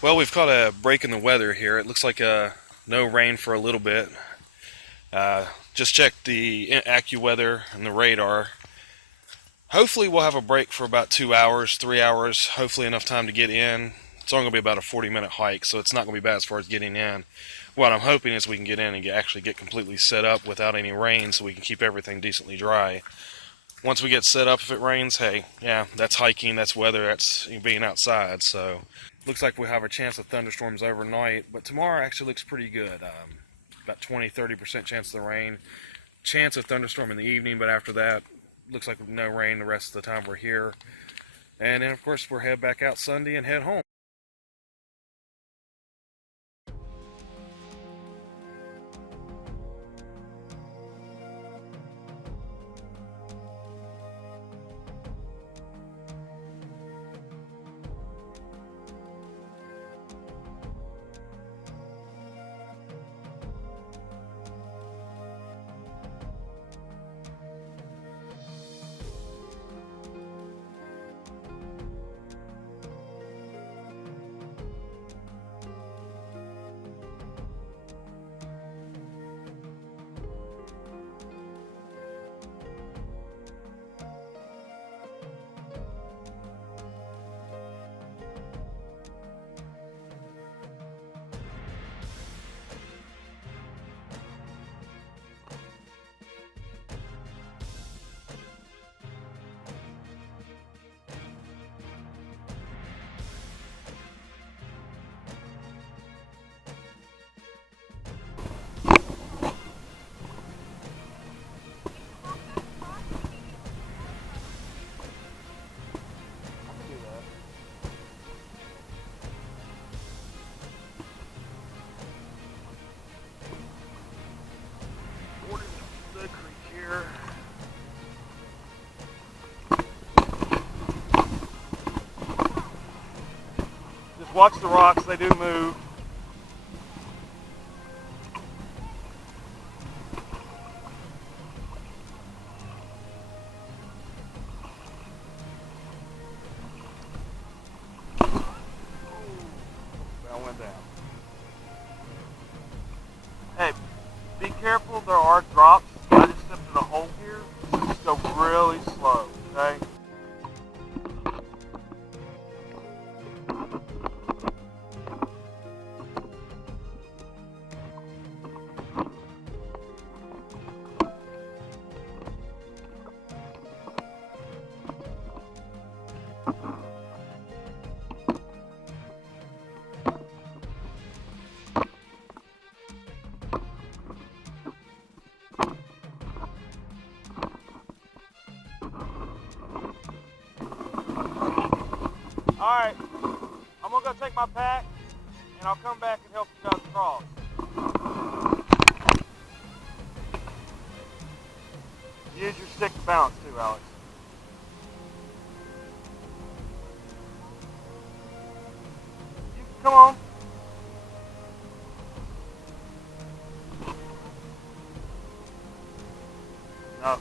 Well, we've caught a break in the weather here. It looks like no rain for a little bit. Just checked the AccuWeather and the radar. Hopefully, we'll have a break for about 2 hours, 3 hours. Hopefully, enough time to get in. It's only going to be about a 40-minute hike, so it's not going to be bad as far as getting in. What I'm hoping is we can get in and actually get completely set up without any rain so we can keep everything decently dry. Once we get set up, if it rains, hey, yeah, that's hiking, that's weather, that's being outside. So looks like we have a chance of thunderstorms overnight, but tomorrow actually looks pretty good. About 20-30% chance of the rain, chance of thunderstorm in the evening, but after that, looks like no rain the rest of the time we're here. And then, of course, we'll head back out Sunday and head home. Just watch the rocks, they do move. That went down. Hey, be careful, there are drops. I just stepped in a hole here, so just go really slow, okay? Alright, I'm gonna go take my pack and I'll come back and help you guys cross. Use your stick to balance too, Alex. Come on. No.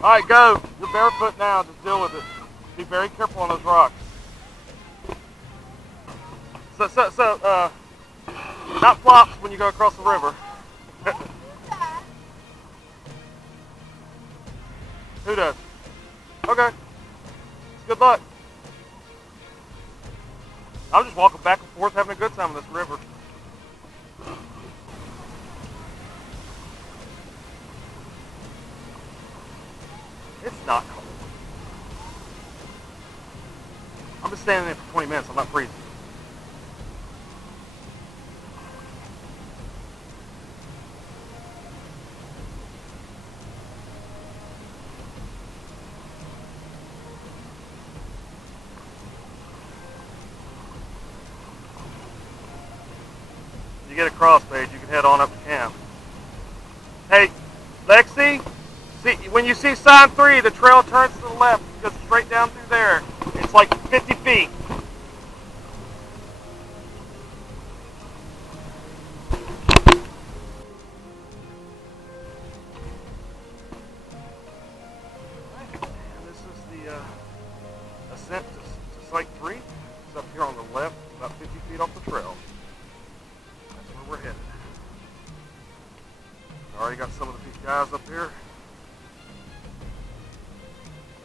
Alright, go. You're barefoot now. Just deal with it. Be very careful on those rocks. Not flops when you go across the river. Who does? Okay. Good luck. I'm just walking back and forth having a good time on this river. It's not cold. I'm just standing there for 20 minutes. I'm not freezing. get a cross page, you can head on up to camp. Hey, Lexi, see, when you see sign 3, the trail turns to the left, goes straight down through there. It's like 50 feet. And this is the ascent to Site 3. It's up here on the left, about 50 feet off the trail. That's where we're headed. Already got some of the guys up here.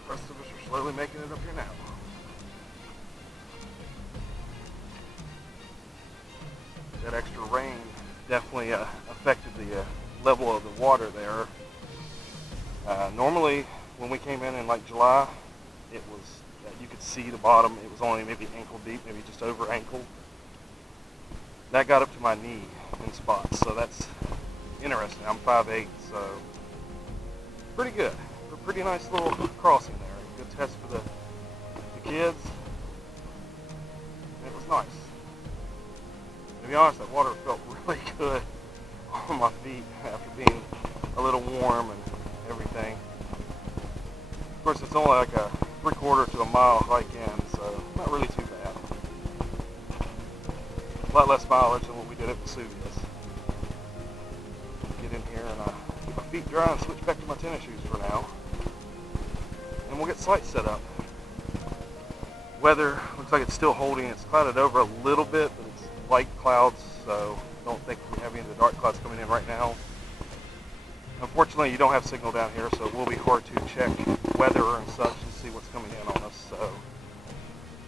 The rest of us are slowly making it up here now. That extra rain definitely affected the level of the water there. Normally, when we came in like July, it was you could see the bottom. It was only maybe ankle deep, maybe just over ankle. That got up to my knee in spots, so that's interesting. I'm 5'8", so pretty good. A pretty nice little crossing there. Good test for the kids. And it was nice. To be honest, that water felt really good on my feet after being a little warm and everything. Of course, it's only like a 3/4 to a mile hike in, so not really too bad. A lot less mileage than what we did at Vesuvius. Get in here and get my feet dry and switch back to my tennis shoes for now. And we'll get sights set up. Weather looks like it's still holding. It's clouded over a little bit, but it's light clouds, so don't think we have any of the dark clouds coming in right now. Unfortunately, you don't have signal down here, so it will be hard to check weather and such and see what's coming in on us. So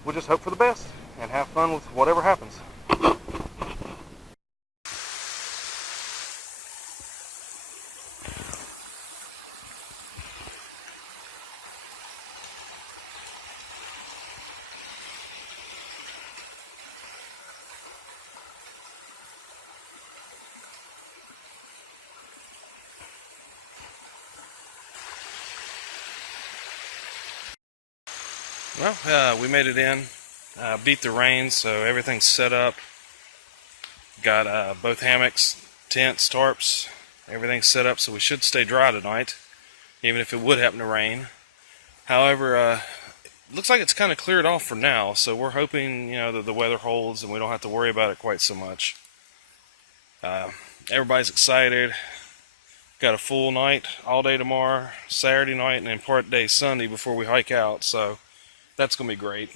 we'll just hope for the best and have fun with whatever happens. Well, we made it in, beat the rain, so everything's set up. Got both hammocks, tents, tarps, everything's set up, so we should stay dry tonight, even if it would happen to rain. However, it looks like it's kind of cleared off for now, so we're hoping, that the weather holds and we don't have to worry about it quite so much. Everybody's excited. Got a full night all day tomorrow, Saturday night, and then part day Sunday before we hike out, so that's going to be great.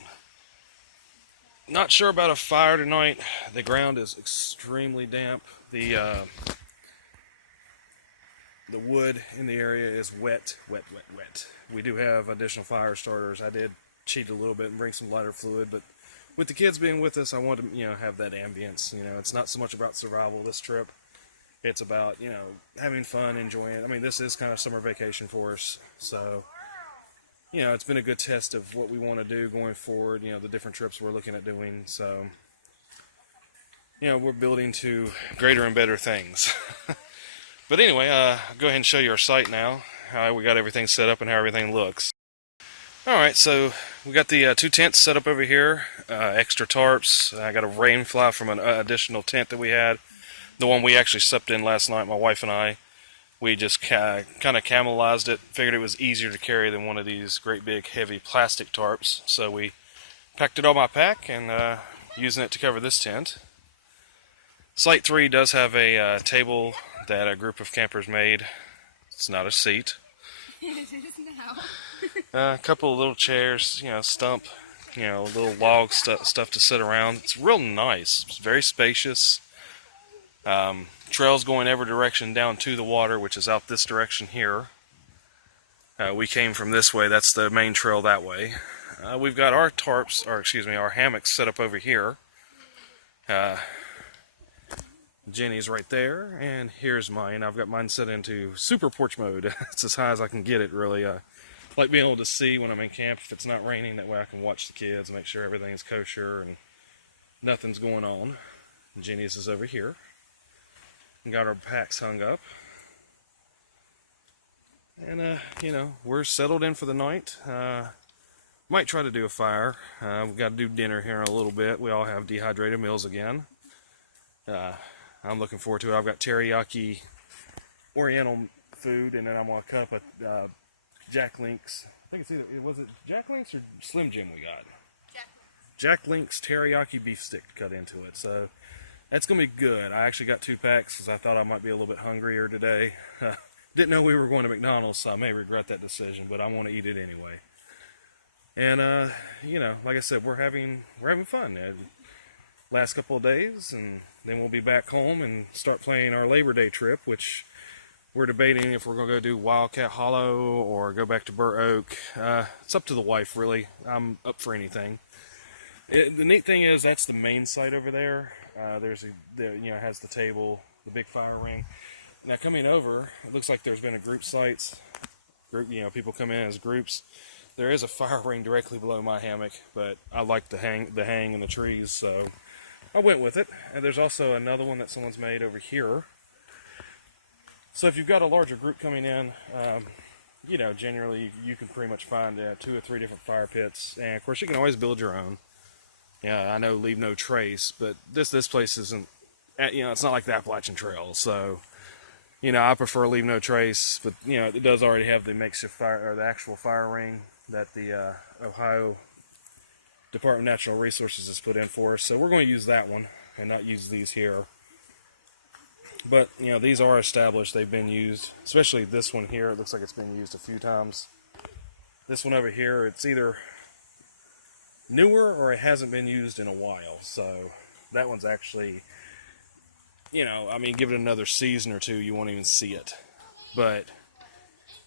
Not sure about a fire tonight. The ground is extremely damp. The wood in the area is wet. We do have additional fire starters. I did cheat a little bit and bring some lighter fluid, but with the kids being with us, I wanted to, have that ambience. It's not so much about survival this trip. It's about, having fun, enjoying it. I mean, this is kind of summer vacation for us, so it's been a good test of what we want to do going forward, the different trips we're looking at doing. So, we're building to greater and better things. But anyway, I'll go ahead and show you our site now, how we got everything set up and how everything looks. Alright, so we got the 2 tents set up over here, extra tarps. I got a rain fly from an additional tent that we had. The one we actually slept in last night, my wife and I. We just kind of camelized it, figured it was easier to carry than one of these great big heavy plastic tarps. So we packed it on my pack and using it to cover this tent. Site 3 does have a table that a group of campers made. It's not a seat. It is now. A couple of little chairs, stump, little log stuff to sit around. It's real nice. It's very spacious. Trails going every direction down to the water, which is out this direction here. We came from this way. That's the main trail that way. We've got our tarps, our hammocks set up over here. Jenny's right there, and here's mine. I've got mine set into super porch mode. It's as high as I can get it, really. I like being able to see when I'm in camp if it's not raining. That way I can watch the kids and make sure everything's kosher and nothing's going on. Jenny's is over here. And got our packs hung up. And, we're settled in for the night. Might try to do a fire. We've got to do dinner here in a little bit. We all have dehydrated meals again. I'm looking forward to it. I've got teriyaki Oriental food, and then I'm gonna cut up a Jack Link's. I think it's either was it Jack Link's or Slim Jim we got. Jack Link's teriyaki beef stick cut into it. So that's gonna be good. I actually got 2 packs because I thought I might be a little bit hungrier today. Didn't know we were going to McDonald's, so I may regret that decision, but I want to eat it anyway. And you know, like I said, we're having fun. Last couple of days, and then we'll be back home and start planning our Labor Day trip, which we're debating if we're going to go do Wildcat Hollow or go back to Burr Oak. It's up to the wife, really. I'm up for anything. The neat thing is that's the main site over there. It has the table, the big fire ring. Now coming over, it looks like there's been a group sites. People come in as groups. There is a fire ring directly below my hammock, but I like the hang and the trees, so I went with it. And there's also another one that someone's made over here. So if you've got a larger group coming in, generally you can pretty much find 2 or 3 different fire pits, and of course you can always build your own. Yeah, I know leave no trace, but this place isn't. It's not like the Appalachian Trail, so. I prefer leave no trace, but it does already have the makeshift fire or the actual fire ring that the Ohio Department of Natural Resources has put in for us. So we're going to use that one and not use these here. But these are established; they've been used. Especially this one here. It looks like it's been used a few times. This one over here, it's either newer or it hasn't been used in a while. So that one's actually. Give it another season or 2, you won't even see it. But,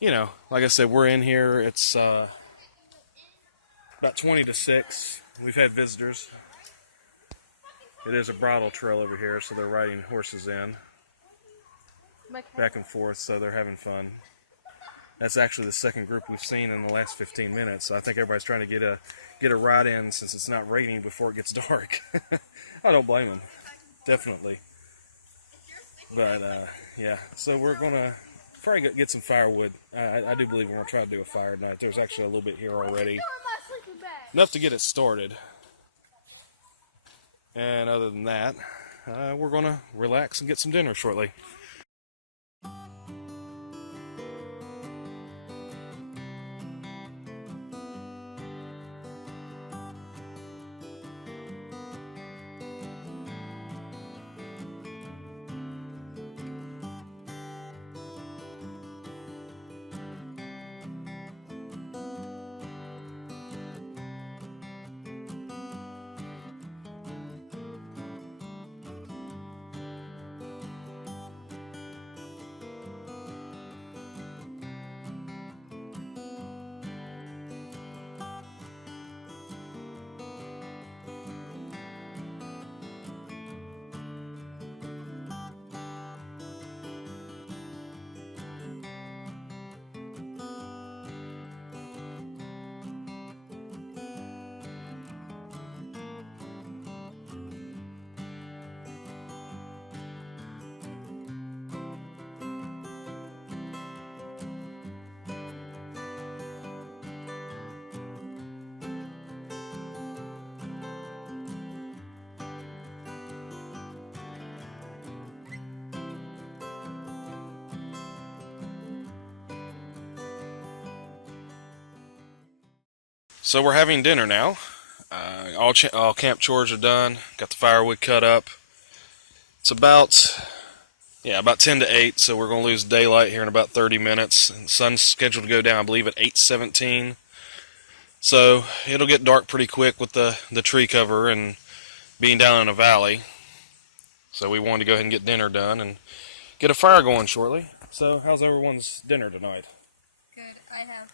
like I said, we're in here. It's about 20 to 6. We've had visitors. It is a Brothel Trail over here, so they're riding horses in. Back and forth, so they're having fun. That's actually the second group we've seen in the last 15 minutes. So I think everybody's trying to get a ride in since it's not raining before it gets dark. I don't blame them. Definitely. But, yeah, so we're going to probably get some firewood. I do believe we're going to try to do a fire tonight. There's actually a little bit here already. Enough to get it started. And other than that, we're going to relax and get some dinner shortly. So we're having dinner now. All camp chores are done. Got the firewood cut up. It's about 10 to 8, so we're going to lose daylight here in about 30 minutes. And the sun's scheduled to go down, I believe, at 8:17. So it'll get dark pretty quick with the tree cover and being down in a valley. So we wanted to go ahead and get dinner done and get a fire going shortly. So how's everyone's dinner tonight? Good. I have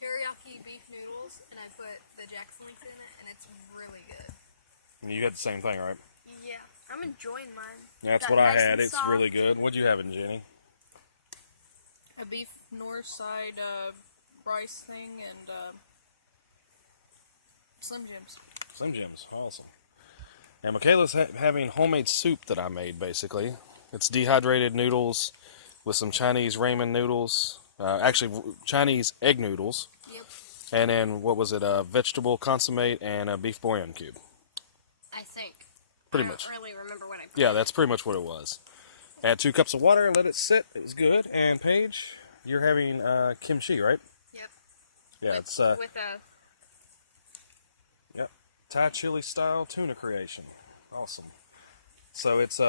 teriyaki beef noodles, and I put the Jack Links in it, and it's really good. You got the same thing, right? Yeah. I'm enjoying mine. That's what I had. It's really good. What'd you have, Jenny? A beef north side rice thing and Slim Jims. Slim Jims, awesome. And Michaela's having homemade soup that I made, basically. It's dehydrated noodles with some Chinese ramen noodles. Actually, Chinese egg noodles. Yep. And then, what was it, a vegetable consommé and a beef bouillon cube. I think. Pretty much. I don't really remember what I put. Yeah, that's pretty much what it was. Add 2 cups of water and let it sit. It was good. And Paige, you're having kimchi, right? Yep. Yeah, with, it's with a yep, Thai chili style tuna creation. Awesome. So it's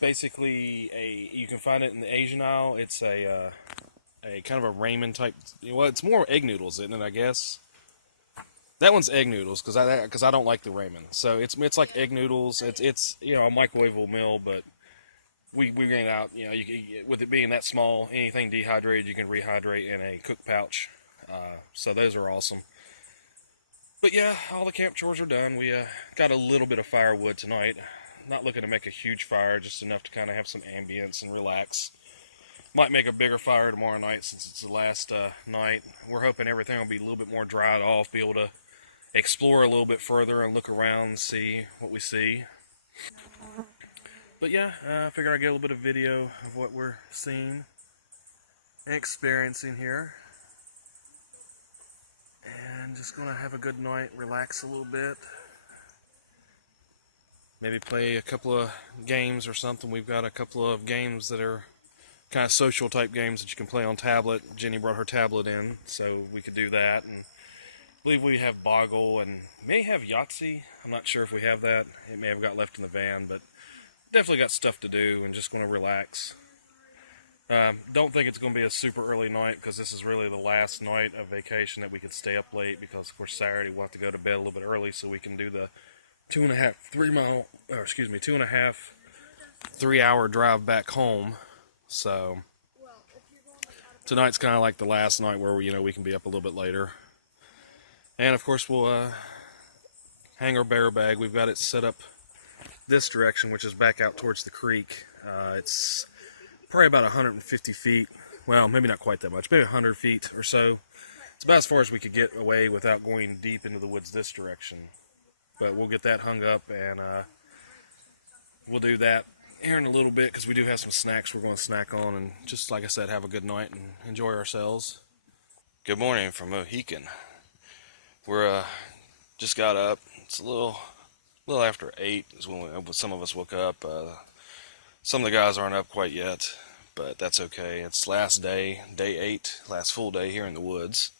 basically you can find it in the Asian aisle. It's a kind of a ramen type. Well, it's more egg noodles, isn't it? I guess. That one's egg noodles because I don't like the ramen. So it's like egg noodles. It's a microwavable meal, but we ran out. With it being that small, anything dehydrated you can rehydrate in a cook pouch. So those are awesome. But yeah, all the camp chores are done. We got a little bit of firewood tonight. Not looking to make a huge fire, just enough to kind of have some ambience and relax. Might make a bigger fire tomorrow night since it's the last night. We're hoping everything will be a little bit more dried off, be able to explore a little bit further and look around and see what we see. But yeah, I figured I'd get a little bit of video of what we're seeing and experiencing here. And just gonna have a good night, relax a little bit. Maybe play a couple of games or something. We've got a couple of games that are kind of social type games that you can play on tablet. Jenny brought her tablet in, so we could do that. And I believe we have Boggle and may have Yahtzee. I'm not sure if we have that. It may have got left in the van, but definitely got stuff to do and just going to relax. Don't think it's going to be a super early night because this is really the last night of vacation that we could stay up late because, of course, Saturday we'll have to go to bed a little bit early so we can do the 3-hour drive back home. So tonight's kind of like the last night where we can be up a little bit later. And of course we'll hang our bear bag. We've got it set up this direction, which is back out towards the creek. It's probably about 150 feet. Well, maybe not quite that much, maybe 100 feet or so. It's about as far as we could get away without going deep into the woods this direction. But we'll get that hung up and we'll do that here in a little bit because we do have some snacks we're going to snack on and just like I said, have a good night and enjoy ourselves. Good morning from Mohican. We're just got up. It's a little after 8 is when some of us woke up. Some of the guys aren't up quite yet, but that's okay. It's last day 8, last full day here in the woods.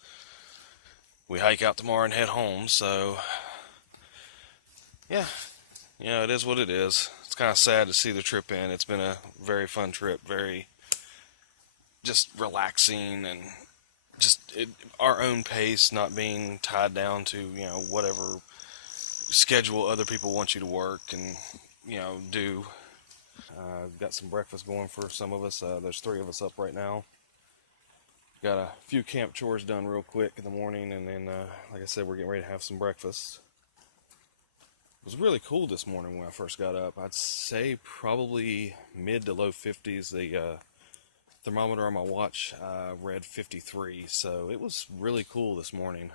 We hike out tomorrow and head home, so yeah, it is what it is. It's kind of sad to see the trip end. It's been a very fun trip, very just relaxing and just our own pace, not being tied down to whatever schedule other people want you to work and do. Got some breakfast going for some of us. There's 3 of us up right now. Got a few camp chores done real quick in the morning, and then like I said, we're getting ready to have some breakfast. It was really cool this morning when I first got up. I'd say probably mid to low 50s. The thermometer on my watch read 53, so it was really cool this morning.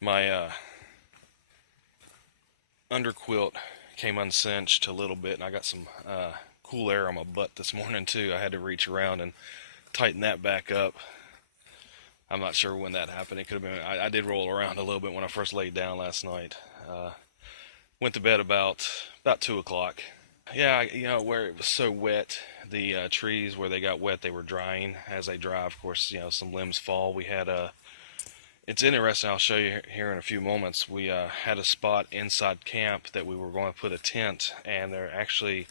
My underquilt came uncinched a little bit, and I got some cool air on my butt this morning too. I had to reach around and tighten that back up. I'm not sure when that happened. It could have been, I did roll around a little bit when I first laid down last night. Went to bed about 2 o'clock. Yeah, where it was so wet, the trees where they got wet, they were drying. As they dry, of course, some limbs fall. We had it's interesting, I'll show you here in a few moments. We had a spot inside camp that we were going to put a tent, and there actually,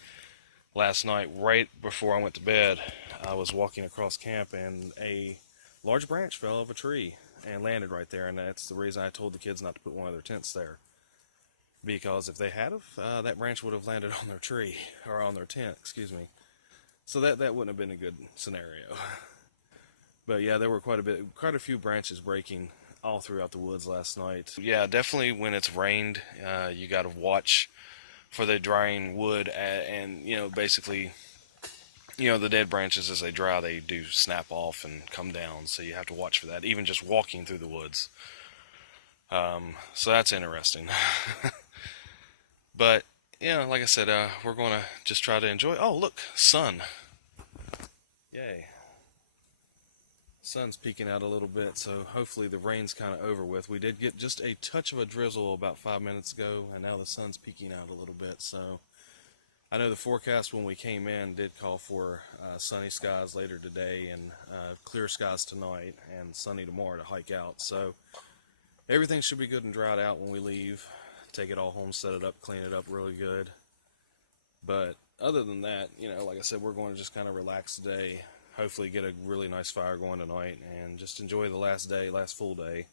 last night, right before I went to bed, I was walking across camp, and a large branch fell off a tree and landed right there, and that's the reason I told the kids not to put one of their tents there. Because if they had that branch would have landed on their tree, or on their tent, excuse me. So that wouldn't have been a good scenario. But yeah, there were quite a few branches breaking all throughout the woods last night. Yeah, definitely when it's rained, you got to watch for the drying wood, and basically, the dead branches as they dry, they do snap off and come down. So you have to watch for that, even just walking through the woods. So that's interesting. But like I said, we're going to just try to enjoy. Oh, look, sun. Yay. Sun's peeking out a little bit, so hopefully the rain's kind of over with. We did get just a touch of a drizzle about 5 minutes ago, and now the sun's peeking out a little bit. So I know the forecast when we came in did call for sunny skies later today and clear skies tonight and sunny tomorrow to hike out. So everything should be good and dried out when we leave. Take it all home, set it up, clean it up really good. But other than that, you know, like I said, we're going to just kind of relax today. Hopefully get a really nice fire going tonight and just enjoy the last day, last full day,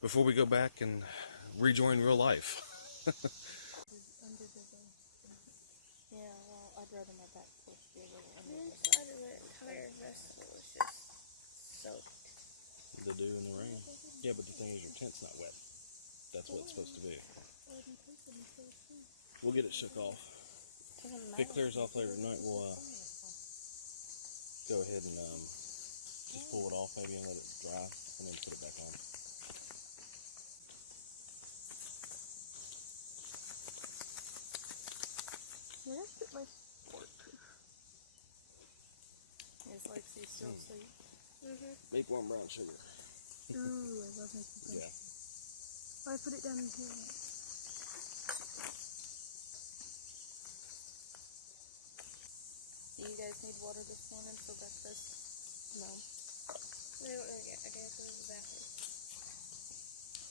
before we go back and rejoin real life. Yeah, well, I'd rather my back porch be a little under The the inside of the entire vessel is just soaked. The dew and the rain. Yeah, but the thing is your tent's not wet. That's what it's supposed to be. We'll get it shook off. If it clears off later tonight, we'll go ahead and just pull it off maybe and let it dry and then put it back on. Where did I put my fork? It's like she's still asleep. Make warm brown sugar. Ooh, I love making things. Yeah. Oh, I put it down in here. Do you guys need water this morning for breakfast? No. I don't know yet. I gotta go to the bathroom.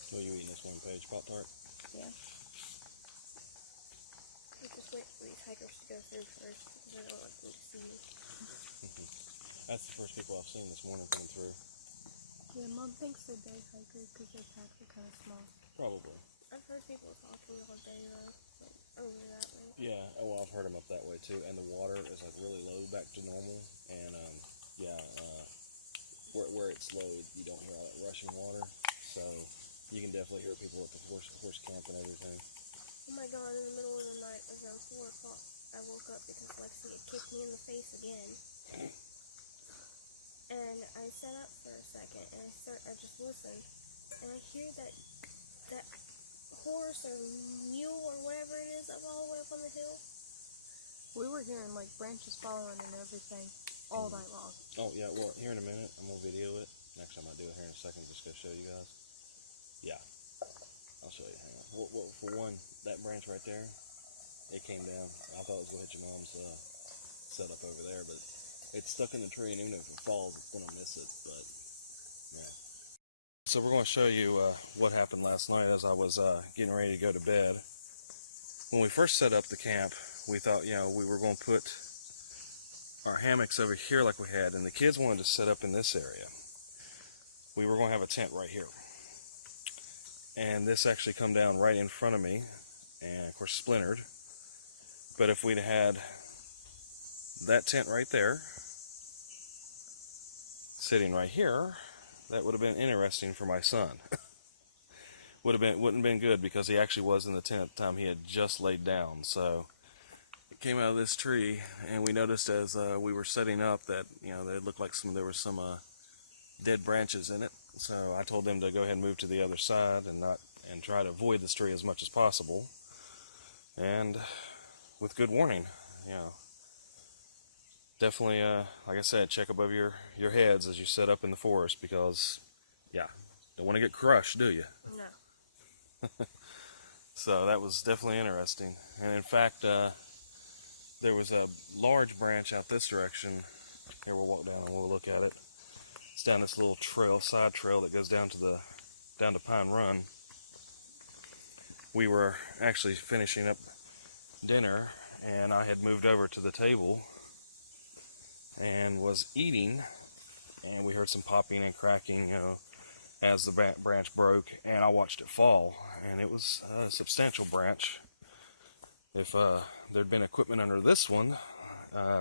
What are you eating this one, Paige? Pop-Tart? Yeah. I'll just wait for these hikers to go through first because I don't want them to see me. That's the first people I've seen this morning coming through. Yeah, Mom thinks they're day hikers because their packs are kind of small. Probably. I've heard people talking all day though, like over that way. Yeah, oh, well, I've heard them up that way too, and the water is like really low back to normal, and where it's low, you don't hear all that rushing water, so you can definitely hear people at the horse camp and everything. Oh my god, in the middle of the night, around 4 o'clock, I woke up because Lexi had kicked me in the face again. And I sat up for a second, and I just listened, and I hear that horse or mule or whatever it is up all the way up on the hill. We were hearing like branches falling and everything all night long. Oh yeah, well, here in a minute, I'm gonna video it. Actually, I might do it here in a second, just to show you guys. Yeah, I'll show you. Hang on. Well, for one, that branch right there, it came down. I thought it was gonna hit your mom's setup over there, but it's stuck in the tree, and even if it falls, it's gonna miss it. But yeah. So we're gonna show you what happened last night as I was getting ready to go to bed. When we first set up the camp, we thought, you know, we were going to put our hammocks over here like we had, and the kids wanted to set up in this area. We were going to have a tent right here. And this actually come down right in front of me, and of course splintered. But if we'd had that tent right there, sitting right here, that would have been interesting for my son. Wouldn't have been good because he actually was in the tent at the time he had just laid down. So it came out of this tree, and we noticed as we were setting up that, you know, it looked like there was some dead branches in it. So I told them to go ahead and move to the other side and try to avoid this tree as much as possible. And with good warning, you know. Definitely, like I said, check above your heads as you set up in the forest because, yeah, don't want to get crushed, do you? No. So that was definitely interesting. And in fact, there was a large branch out this direction. Here, we'll walk down and we'll look at it. It's down this little trail, side trail that goes down to Pine Run. We were actually finishing up dinner, and I had moved over to the table and was eating, and we heard some popping and cracking, you know, as the branch broke, and I watched it fall, and it was a substantial branch. If there'd been equipment under this one,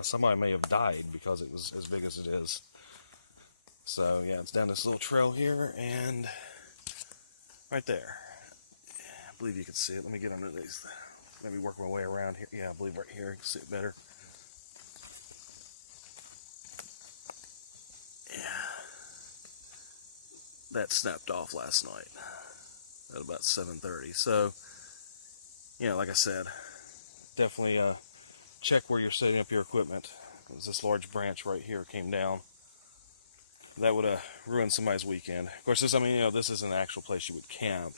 somebody may have died because it was as big as it is. So yeah, it's down this little trail here, and right there. I believe you can see it. Let me get under these. Maybe work my way around here. Yeah, I believe right here you can see it better. That snapped off last night at about 7:30. So, you know, like I said, definitely check where you're setting up your equipment. It was this large branch right here came down. that would have ruined somebody's weekend. Of course, this isn't an actual place you would camp,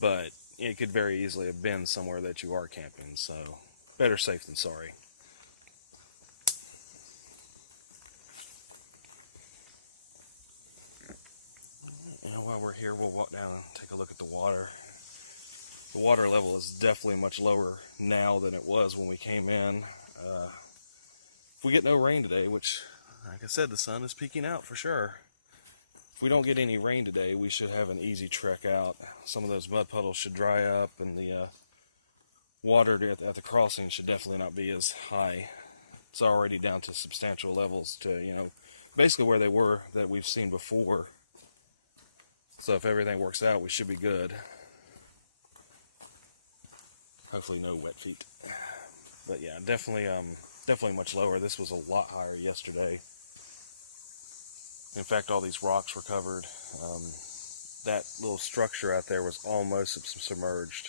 but it could very easily have been somewhere that you are camping, so better safe than sorry. And while we're here, we'll walk down and take a look at the water. The water level is definitely much lower now than it was when we came in. If we get no rain today, which, like I said, the sun is peeking out for sure. If we don't get any rain today, we should have an easy trek out. Some of those mud puddles should dry up, and the water at the crossing should definitely not be as high. It's already down to substantial levels to, basically where they were that we've seen before. So if everything works out, we should be good. Hopefully no wet feet. But yeah, definitely much lower. This was a lot higher yesterday. In fact, all these rocks were covered. That little structure out there was almost submerged.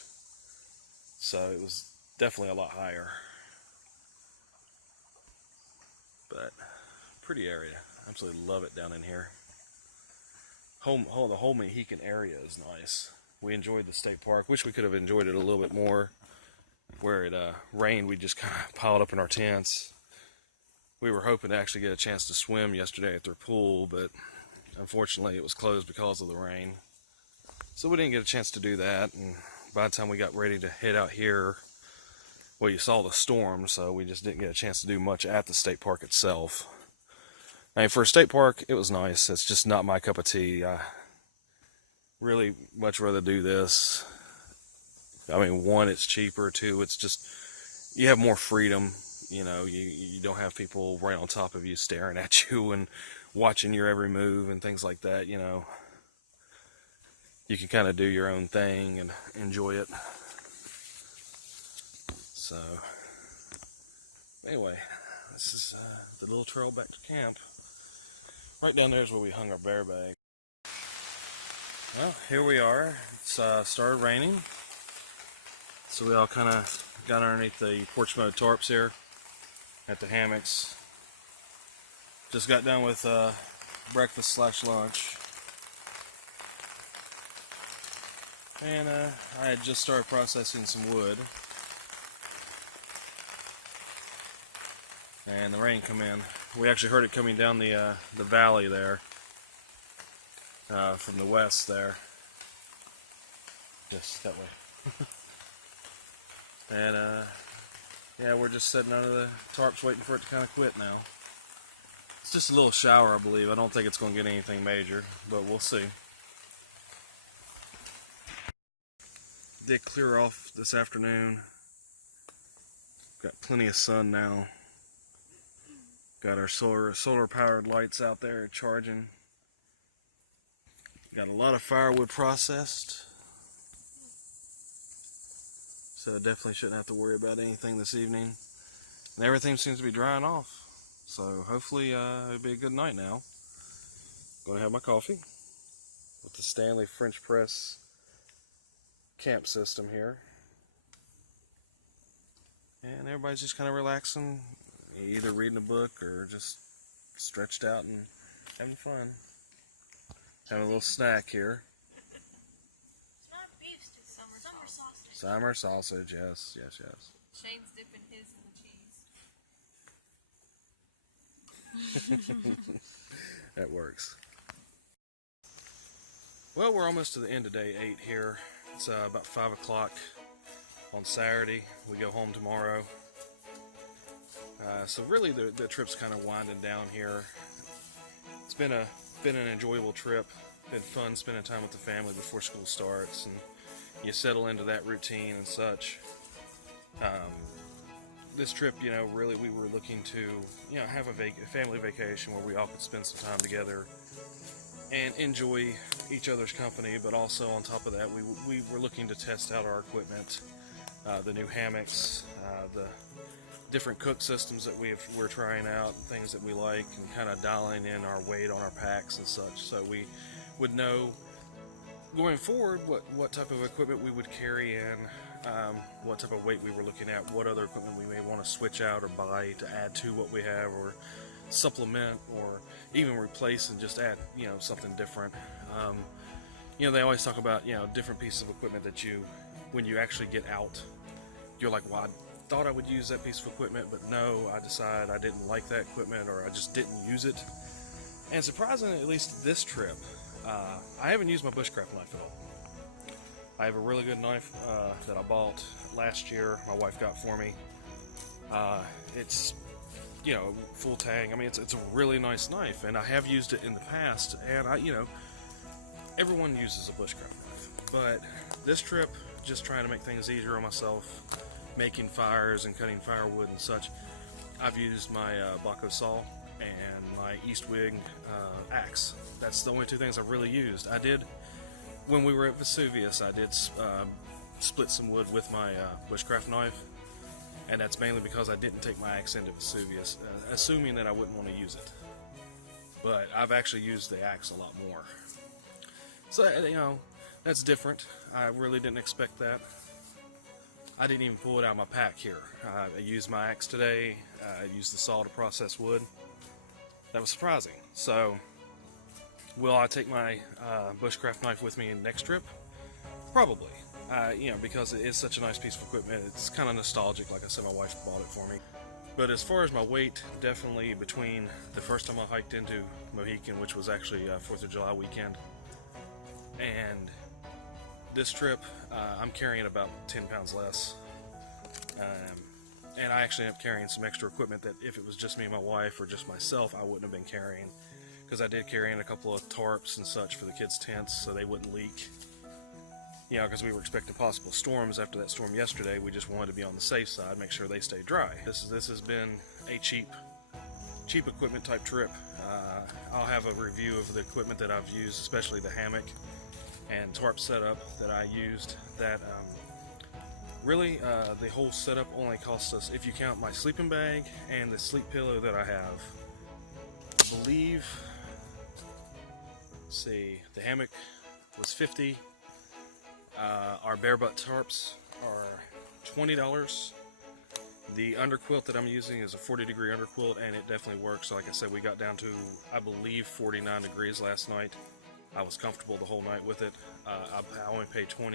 So it was definitely a lot higher. But pretty area. Absolutely love it down in here. The whole Mohican area is nice. We enjoyed the state park. Wish we could have enjoyed it a little bit more. Where it rained, we just kind of piled up in our tents. We were hoping to actually get a chance to swim yesterday at their pool, but unfortunately it was closed because of the rain. So we didn't get a chance to do that, and by the time we got ready to head out here, well, you saw the storm, so we just didn't get a chance to do much at the state park itself. I mean, for a state park, it was nice. It's just not my cup of tea. I really much rather do this. I mean, one, it's cheaper. Two, it's just, you have more freedom. You don't have people right on top of you staring at you and watching your every move and things like that. You can kind of do your own thing and enjoy it. So, anyway, this is the little trail back to camp. Right down there is where we hung our bear bag. Well, here we are. It's started raining. So we all kind of got underneath the porch mode tarps here at the hammocks. Just got done with breakfast / lunch. And I had just started processing some wood. And the rain come in. We actually heard it coming down the valley there. From the west there. Just that way. And yeah, we're just sitting under the tarps waiting for it to kind of quit now. It's just a little shower, I believe. I don't think it's going to get anything major, but we'll see. Did clear off this afternoon. Got plenty of sun now. Got our solar powered lights out there charging. Got a lot of firewood processed. So definitely shouldn't have to worry about anything this evening. And everything seems to be drying off. So hopefully it'll be a good night now. Going to have my coffee with the Stanley French press camp system here. And everybody's just kind of relaxing, either reading a book or just stretched out and having fun. Having a little snack here. It's not beef stew, summer sausage. Summer sausage, yes. Shane's dipping his in the cheese. That works. Well, we're almost to the end of day 8 here. It's about 5 o'clock on Saturday. We go home tomorrow. So really the trip's kind of winding down here. It's been an enjoyable trip. Been fun spending time with the family before school starts, and you settle into that routine and such. This trip, really we were looking to, have a family vacation where we all could spend some time together and enjoy each other's company, but also on top of that, we were looking to test out our equipment, the new hammocks, the different cook systems that we're trying out, things that we like, and kind of dialing in our weight on our packs and such, so we would know going forward what type of equipment we would carry in, what type of weight we were looking at, what other equipment we may want to switch out or buy to add to what we have, or supplement or even replace and just add, you know, something different. You know, they always talk about, you know, different pieces of equipment that you, when you actually get out, you're like, well, I thought I would use that piece of equipment, but no, I decided I didn't like that equipment, or I just didn't use it. And surprisingly, at least this trip, I haven't used my bushcraft knife at all. I have a really good knife that I bought last year, my wife got for me. It's, you know, full tang. I mean, it's a really nice knife, and I have used it in the past, and you know, everyone uses a bushcraft knife, but this trip, just trying to make things easier on myself, making fires and cutting firewood and such, I've used my Baco saw and my Eastwig axe. That's the only two things I've really used. I did, when we were at Vesuvius, I did split some wood with my bushcraft knife, and that's mainly because I didn't take my axe into Vesuvius, assuming that I wouldn't want to use it. But I've actually used the axe a lot more. So, you know, that's different. I really didn't expect that. I didn't even pull it out of my pack here. I used my axe today. I used the saw to process wood. That was surprising. So, will I take my bushcraft knife with me next trip? Probably. You know, because it is such a nice piece of equipment. It's kind of nostalgic. Like I said, my wife bought it for me. But as far as my weight, definitely between the first time I hiked into Mohican, which was actually 4th of July weekend, and this trip, I'm carrying about 10 pounds less. And I actually end up carrying some extra equipment that if it was just me and my wife or just myself, I wouldn't have been carrying. Because I did carry in a couple of tarps and such for the kids' tents so they wouldn't leak. You know, because we were expecting possible storms after that storm yesterday. We just wanted to be on the safe side, make sure they stay dry. This has been a cheap equipment type trip. I'll have a review of the equipment that I've used, especially the hammock and tarp setup that I used. That really, the whole setup only cost us, if you count my sleeping bag and the sleep pillow that I have, I believe, let's see, the hammock was $50. Our bare butt tarps are $20. The underquilt that I'm using is a 40-degree underquilt, and it definitely works. Like I said, we got down to, I believe, 49 degrees last night. I was comfortable the whole night with it. I only paid I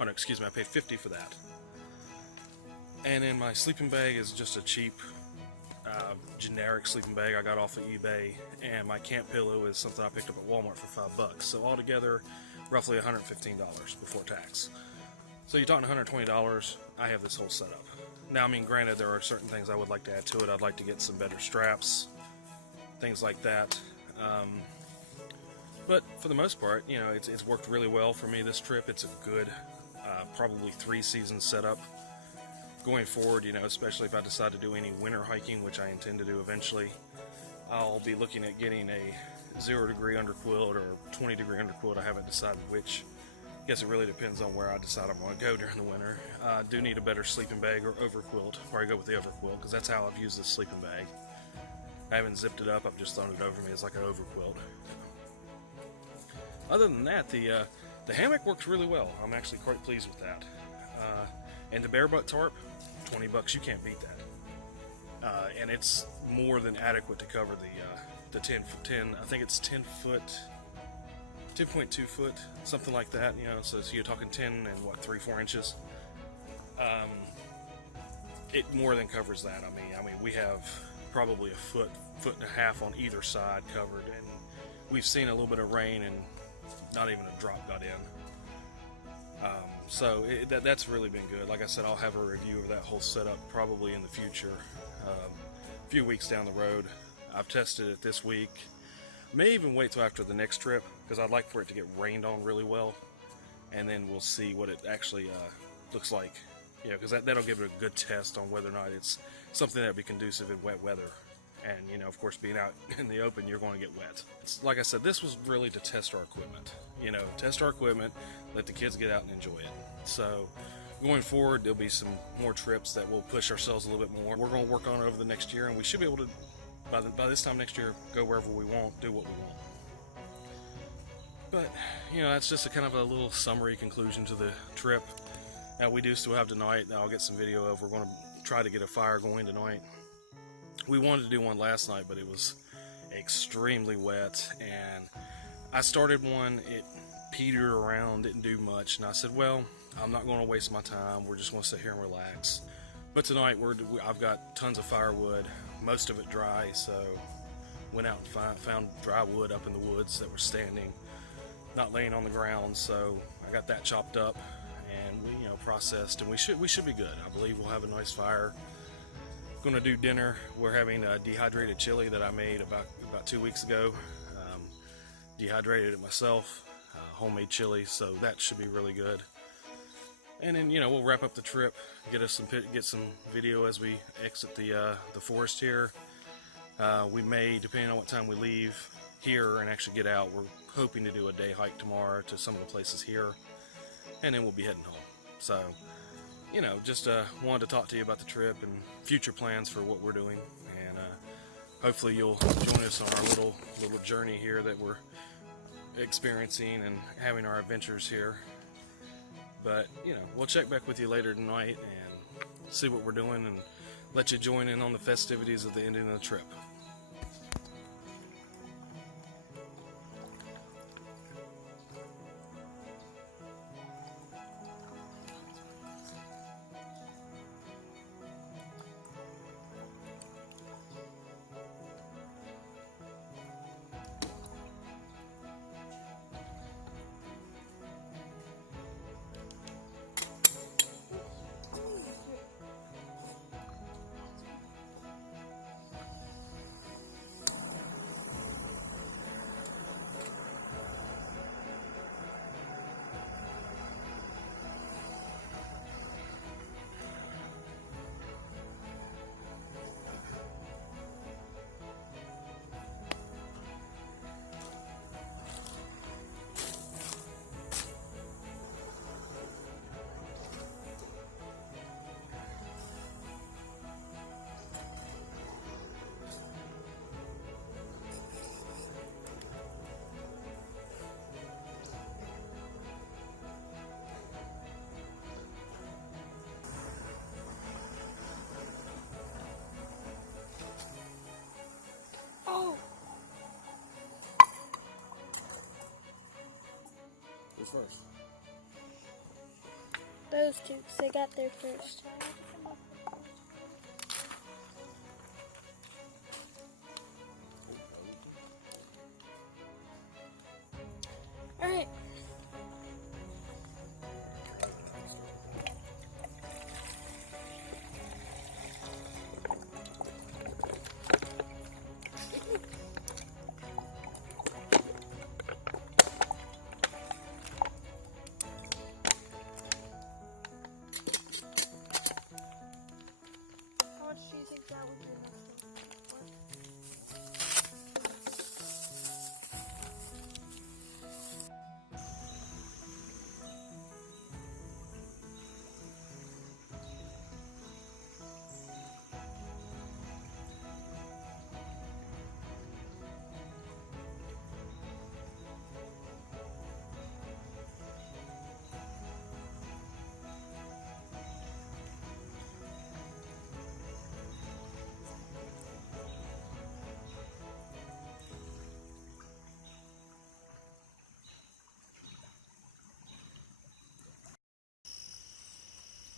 paid $50 for that. And then my sleeping bag is just a cheap, generic sleeping bag I got off of eBay, and my camp pillow is something I picked up at Walmart for $5. So altogether, roughly $115 before tax. So you're talking $120. I have this whole setup. Now, I mean, granted, there are certain things I would like to add to it. I'd like to get some better straps, things like that. But for the most part, you know, it's worked really well for me this trip. It's a good, probably 3-season setup. Going forward, you know, especially if I decide to do any winter hiking, which I intend to do eventually, I'll be looking at getting a 0-degree underquilt or 20-degree underquilt. I haven't decided which. I guess it really depends on where I decide I'm going to go during the winter. I do need a better sleeping bag or overquilt, or I go with the overquilt, because that's how I've used this sleeping bag. I haven't zipped it up, I've just thrown it over me as like an overquilt. Other than that, the hammock works really well. I'm actually quite pleased with that. And the bare butt tarp, $20, you can't beat that. And it's more than adequate to cover the 10, I think it's 10 foot, 10.2 foot, something like that, you know, so you're talking 10 and what, 3-4 inches. It more than covers that. I mean, we have probably a foot and a half on either side covered, and we've seen a little bit of rain and not even a drop got in. So that's really been good. Like I said, I'll have a review of that whole setup probably in the future, a few weeks down the road. I've tested it this week. May even wait till after the next trip, because I'd like for it to get rained on really well, and then we'll see what it actually looks like. You know, because that'll give it a good test on whether or not it's something that'd be conducive in wet weather. And, you know, of course, being out in the open, you're going to get wet. Like I said, this was really to test our equipment. You know, test our equipment, let the kids get out and enjoy it. So, going forward, there'll be some more trips that we'll push ourselves a little bit more. We're going to work on it over the next year, and we should be able to, by this time next year, go wherever we want, do what we want. But, you know, that's just a kind of a little summary conclusion to the trip. Now, we do still have tonight that I'll get some video of. We're going to try to get a fire going tonight. We wanted to do one last night, but it was extremely wet, and I started one, it petered around, didn't do much, and I said, well, I'm not going to waste my time, we're just going to sit here and relax. But tonight I've got tons of firewood, most of it dry, so went out and found dry wood up in the woods that were standing, not laying on the ground, so I got that chopped up and we processed, and we should be good. I believe we'll have a nice fire. Going to do dinner. We're having a dehydrated chili that I made about 2 weeks ago. Dehydrated it myself, homemade chili, so that should be really good. And then we'll wrap up the trip, get some video as we exit the forest here. We may, depending on what time we leave here and actually get out, we're hoping to do a day hike tomorrow to some of the places here, and then we'll be heading home. So, just wanted to talk to you about the trip and future plans for what we're doing, and hopefully you'll join us on our little journey here that we're experiencing and having our adventures here. But we'll check back with you later tonight and see what we're doing and let you join in on the festivities of the ending of the trip. Who's first? Those two, 'cause they got there first. Alright. How much do you think that would be enough?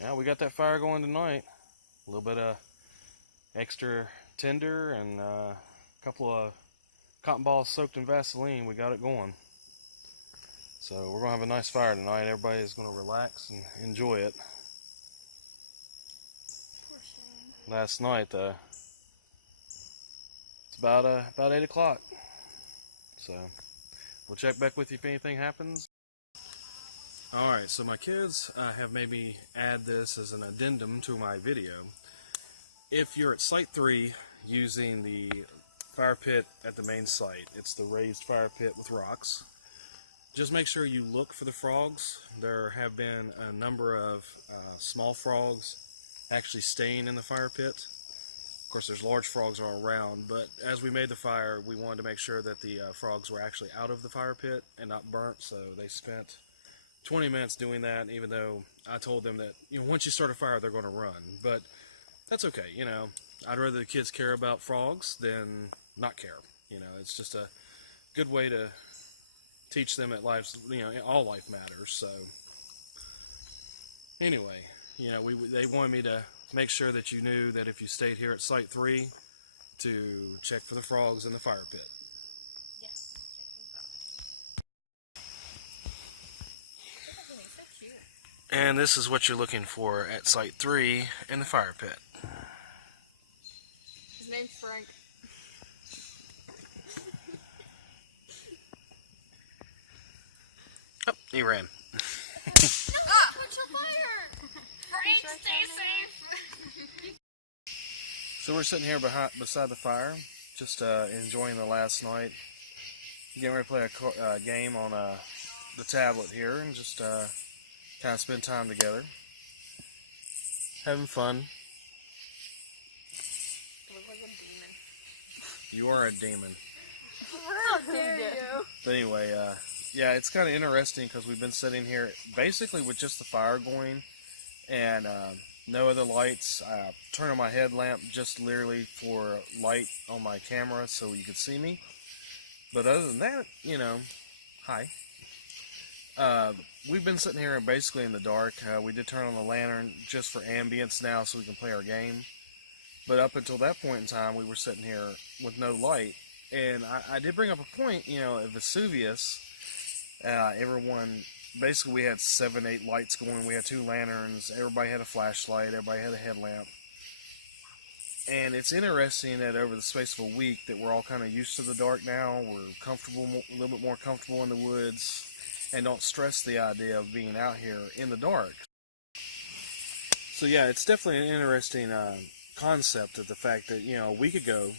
Yeah, we got that fire going tonight. A little bit of extra tinder and a couple of cotton balls soaked in Vaseline. We got it going. So we're going to have a nice fire tonight. Everybody's going to relax and enjoy it. Last night, it's about 8 o'clock. So we'll check back with you if anything happens. Alright, so my kids have made me add this as an addendum to my video. If you're at Site 3 using the fire pit at the main site, it's the raised fire pit with rocks, just make sure you look for the frogs. There have been a number of small frogs actually staying in the fire pit. Of course, there's large frogs all around, but as we made the fire, we wanted to make sure that the frogs were actually out of the fire pit and not burnt, so they spent 20 minutes doing that, even though I told them that, once you start a fire, they're going to run. But that's okay, I'd rather the kids care about frogs than not care. You know, it's just a good way to teach them that life's, you know, all life matters. So anyway, you know, they wanted me to make sure that you knew that if you stayed here at Site 3 to check for the frogs in the fire pit. Yes. So cute. And this is what you're looking for at Site 3 in the fire pit. His name's Frank. Oh, he ran. Put your fire! Frank, stay safe! So we're sitting here beside the fire, just enjoying the last night. Getting ready to play a game on the tablet here and just kind of spend time together. Having fun. You look like a demon. You are a demon. How dare you? But anyway, yeah, it's kind of interesting because we've been sitting here basically with just the fire going and no other lights. I turned on my headlamp just literally for light on my camera so you could see me. But other than that, you know, hi. We've been sitting here basically in the dark. We did turn on the lantern just for ambience now so we can play our game. But up until that point in time, we were sitting here with no light. And I did bring up a point, you know, at Vesuvius, everyone, basically we had 7, 8 lights going. We had 2 lanterns. Everybody had a flashlight. Everybody had a headlamp. And it's interesting that over the space of a week that we're all kind of used to the dark now. We're comfortable, a little bit more comfortable in the woods, and don't stress the idea of being out here in the dark. So yeah, it's definitely an interesting concept of the fact that, you know, a week ago,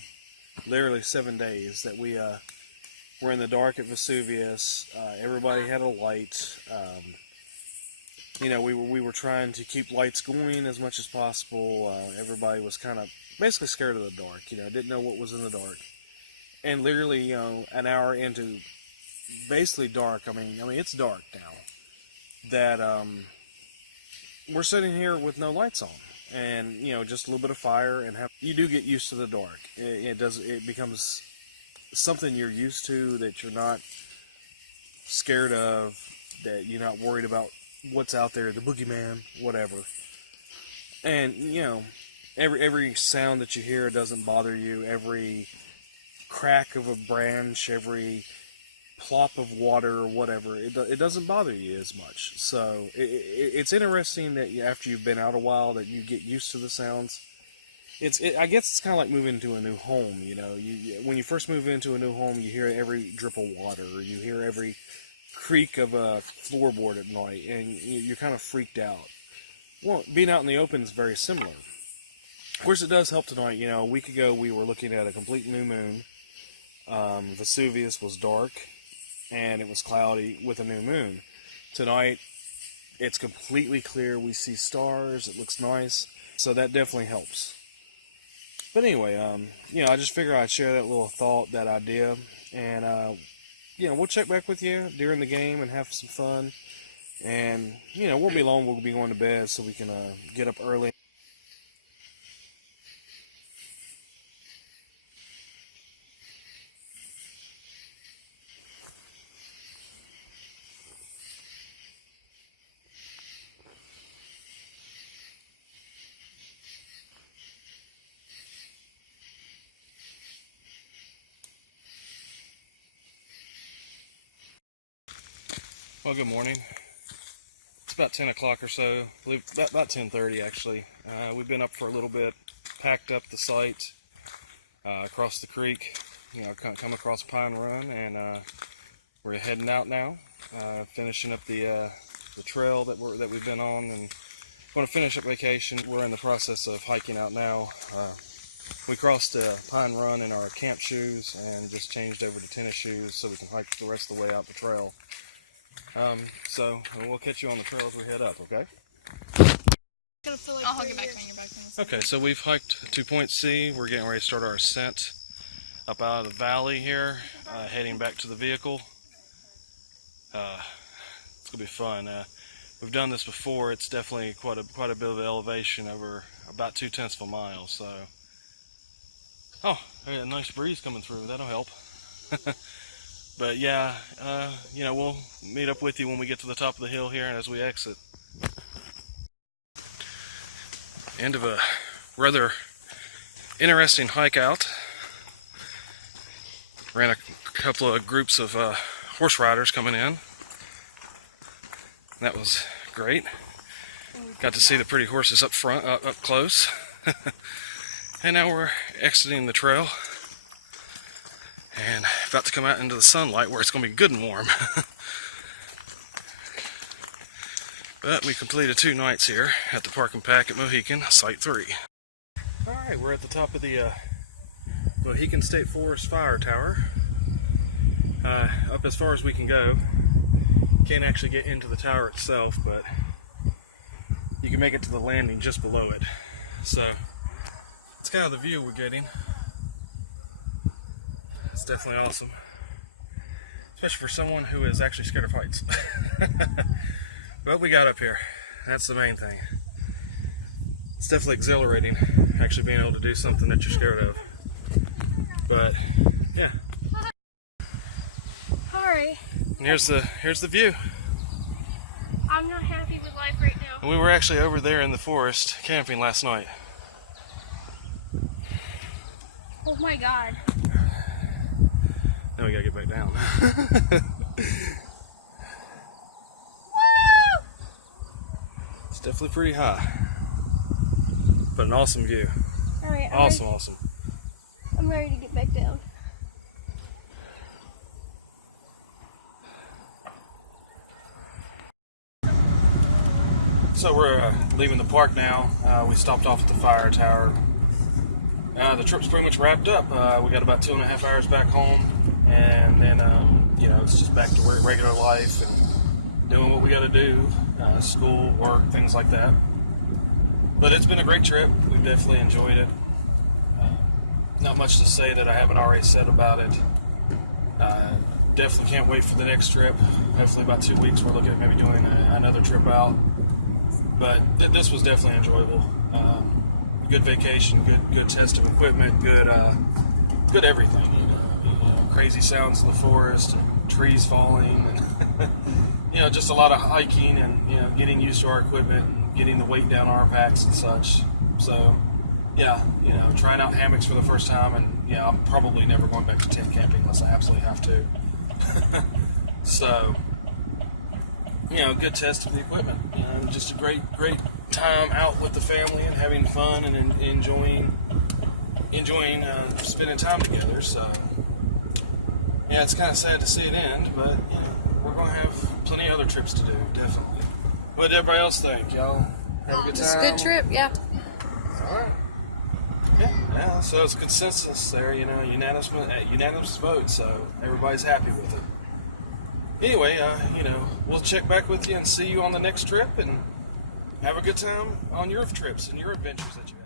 literally 7 days, that we were in the dark at Vesuvius. Everybody had a light. You know, we were trying to keep lights going as much as possible. Everybody was kind of basically scared of the dark. You know, didn't know what was in the dark. And literally, you know, an hour into basically dark. I mean, it's dark now. That we're sitting here with no lights on, and you know, just a little bit of fire, and you do get used to the dark. It becomes something you're used to, that you're not scared of, that you're not worried about what's out there, the boogeyman, whatever. And you know, every sound that you hear doesn't bother you. Every crack of a branch, every plop of water or whatever, it doesn't bother you as much. So it's interesting that after you've been out a while, that you get used to the sounds. I guess it's kind of like moving into a new home. You know, when you first move into a new home, you hear every drip of water, or you hear every creak of a floorboard at night, and you're kind of freaked out. Well, being out in the open is very similar. Of course, it does help tonight. You know, a week ago we were looking at a complete new moon. Vesuvius was dark, and it was cloudy with a new moon. Tonight, it's completely clear. We see stars. It looks nice. So that definitely helps. But anyway, you know, I just figured I'd share that little thought, that idea, and you know, we'll check back with you during the game and have some fun. And you know, won't be long. We'll be going to bed so we can get up early. Well, good morning. It's about 10 o'clock or so, about 10:30 actually. We've been up for a little bit, packed up the site across the creek, you know, come across Pine Run, and we're heading out now, finishing up the trail that we've been on, and going to finish up vacation. We're in the process of hiking out now. We crossed Pine Run in our camp shoes and just changed over to tennis shoes so we can hike the rest of the way out the trail. So we'll catch you on the trail as we head up, okay? I'll hug it back on your back. Okay, so we've hiked to Point C. We're getting ready to start our ascent up out of the valley here, heading back to the vehicle. It's gonna be fun. We've done this before. It's definitely quite a bit of elevation, over about 0.2 miles. So Oh, there's a nice breeze coming through. That'll help. But yeah, we'll meet up with you when we get to the top of the hill here and as we exit. End of a rather interesting hike out. Ran a couple of groups of horse riders coming in. That was great. Got to see the pretty horses up front, up close. And now we're exiting the trail and about to come out into the sunlight where it's going to be good and warm. But we completed 2 nights here at the Park and Pack at Mohican, Site 3. Alright, we're at the top of the Mohican State Forest fire tower. Up as far as we can go. Can't actually get into the tower itself, but you can make it to the landing just below it. So it's kind of the view we're getting. It's definitely awesome, especially for someone who is actually scared of heights. But we got up here. That's the main thing. It's definitely exhilarating, actually being able to do something that you're scared of. But yeah. Sorry. And here's the view. I'm not happy with life right now. And we were actually over there in the forest camping last night. Oh my god. Now we gotta get back down. Woo! It's definitely pretty high, but an awesome view. Alright, Awesome. I'm ready to get back down. So we're leaving the park now. We stopped off at the fire tower. The trip's pretty much wrapped up. We got about 2.5 hours back home, and then it's just back to regular life and doing what we got to do, school, work, things like that. But it's been a great trip. We've definitely enjoyed it. Not much to say that I haven't already said about it. Definitely can't wait for the next trip. Hopefully about 2 weeks we're looking at maybe doing another trip out. But this was definitely enjoyable. Good vacation, good test of equipment, good everything. Crazy sounds in the forest, and trees falling, and just a lot of hiking and getting used to our equipment and getting the weight down our packs and such. So yeah, trying out hammocks for the first time, and I'm probably never going back to tent camping unless I absolutely have to. So good test of the equipment. Just a great time out with the family and having fun and enjoying spending time together. So yeah, it's kind of sad to see it end, but we're going to have plenty of other trips to do, definitely. What did everybody else think? Y'all have a good time? It's a good trip, yeah. All right. Yeah, so it's consensus there, unanimous vote, so everybody's happy with it. Anyway, we'll check back with you and see you on the next trip, and have a good time on your trips and your adventures that you have.